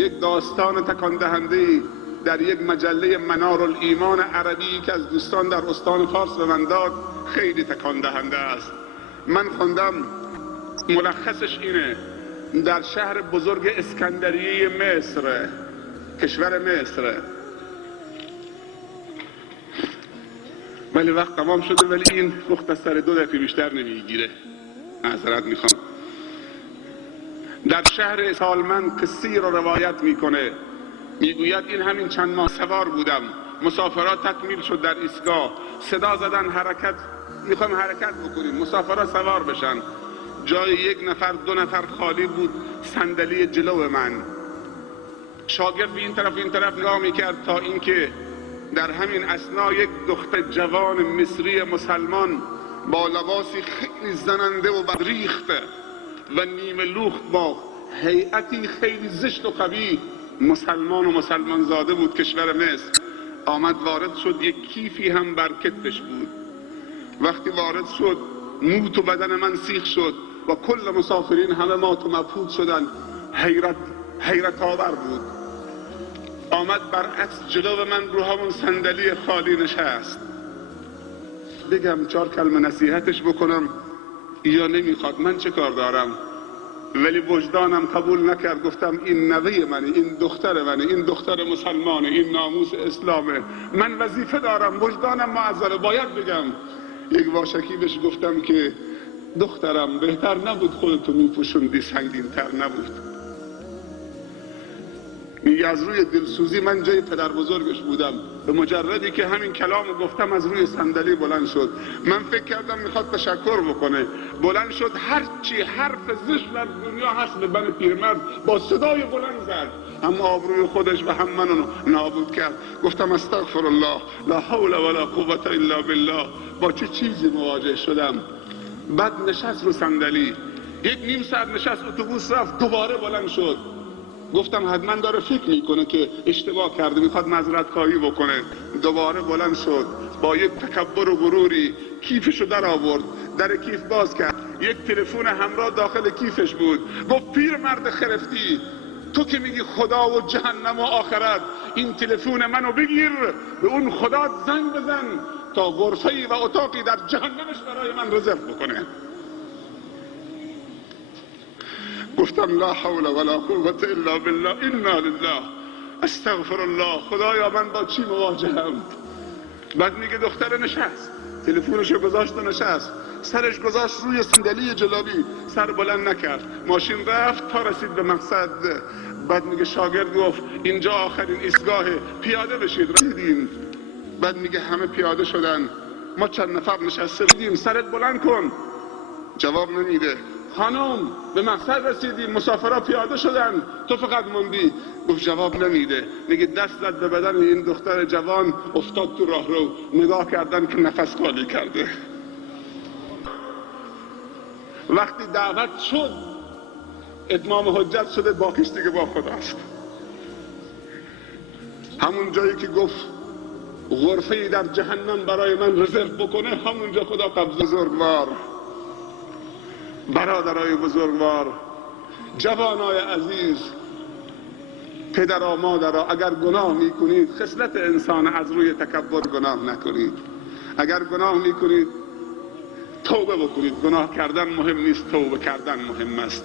یک داستان تکان دهنده در یک مجله منارالایمان عربی که از دوستان در استان فارس به من داد خیلی تکان دهنده است. من خوندم، ملخصش اینه: در شهر بزرگ اسکندریه مصر، کشور مصر، ولی وقت تمام شده، ولی این مختصر 2 دقیقه بیشتر نمیگیره، معذرت میخوام. در شهر سالمند قصه‌ای رو روایت میکنه، میگوید این همین چند ماه سوار بودم، مسافرات تکمیل شد در ایستگاه، صدا زدن حرکت، میخوایم حرکت بکنیم، مسافرات سوار بشن. جای 1 نفر 2 نفر خالی بود، صندلی جلو من. شاگرد به این طرف نگاه میکرد تا اینکه در همین اثنا یک دختر جوان مصری مسلمان با لباسی خیلی زننده و بدریخته و نیمه لخت با هیئتی خیلی زشت و قبیح، مسلمان و مسلمان زاده بود، کشور مصر، آمد وارد شد. یک کیفی هم بر کتفش بود. وقتی وارد شد موت و بدن من سیخ شد و کل مسافرین همه مات و مبهوت شدن. حیرت آور بود. آمد برعکس جلو من رو همون صندلی خالی نشست. بگم 4 کلمه نصیحتش بکنم یا نمیخواد؟ من چه کار دارم؟ ولی وجدانم قبول نکرد. گفتم این نوه منه، این دختر منه، این دختر مسلمانه، این ناموس اسلامه، من وظیفه دارم، وجدانم معذره، باید بگم. یک واشکی بهش گفتم که دخترم بهتر نبود خودتو میپوشوندی، سنگین تر نبود؟ میگه از روی دلسوزی من جای پدر بزرگش بودم، به مجردی که همین کلامو گفتم از روی صندلی بلند شد. من فکر کردم میخواد تشکر بکنه، بلند شد، هرچی حرف زشت در دنیا هست به من پیرمرد با صدای بلند زد، هم آبروی خودش و هم منو نابود کرد. گفتم استغفر الله، لا حول ولا قوة الا بالله، با چه چیزی مواجه شدم؟ بعد نشست رو صندلی، 1 نیم ساعت نشست، اتوبوس رفت، دوباره بلند شد. گفتم حتما داره فکر میکنه که اشتباه کرده، میخواد معذرت خواهی بکنه. دوباره بلند شد، با یک تکبر و غروری کیفشو در آورد، در کیف باز کرد، یک تلفن همراه داخل کیفش بود. گفت پیرمرد خرفتی، تو که میگی خدا و جهنم و آخرت، این تلفن منو بگیر، به اون خدا زنگ بزن تا غرفه‌ای و اتاقی در جهنمش برای من رزرو بکنه. گفتم لا حول ولا قوة الا بالله، انا لله، استغفر الله، خدایا من با چی مواجهم؟ بعد میگه دختر نشست، تلفنشو گذاشت و نشست، سرش گذاشت روی صندلی جلوی، سر بلند نکرد، ماشین رفت تا رسید به مقصد. بعد میگه شاگرد گفت اینجا آخرین ایستگاهه، پیاده بشید. رسیدیم. بعد میگه همه پیاده شدن، ما چند نفر نشسته بودیم. سرت بلند کن. جواب نمیده. خانم به مقصد رسیدیم، مسافرها پیاده شدن، تو فقط موندی. گفت جواب نمیده. میگه دست زد به بدن این دختر جوان، افتاد تو راهرو. نگاه کردن که نفس خالی کرده. وقتی دعوت شد اتمام حجت شده، باقیش دیگه با خداست. همون جایی که گفت غرفه‌ای در جهنم برای من رزرو بکنه، همونجا خدا قبض. بزرگوار، برادرای بزرگوار، جوانای عزیز، پدرها مادرها، اگر گناه میکنید، خصلت انسان از روی تکبر گناه نکنید. اگر گناه میکنید توبه بکنید. گناه کردن مهم نیست، توبه کردن مهم است.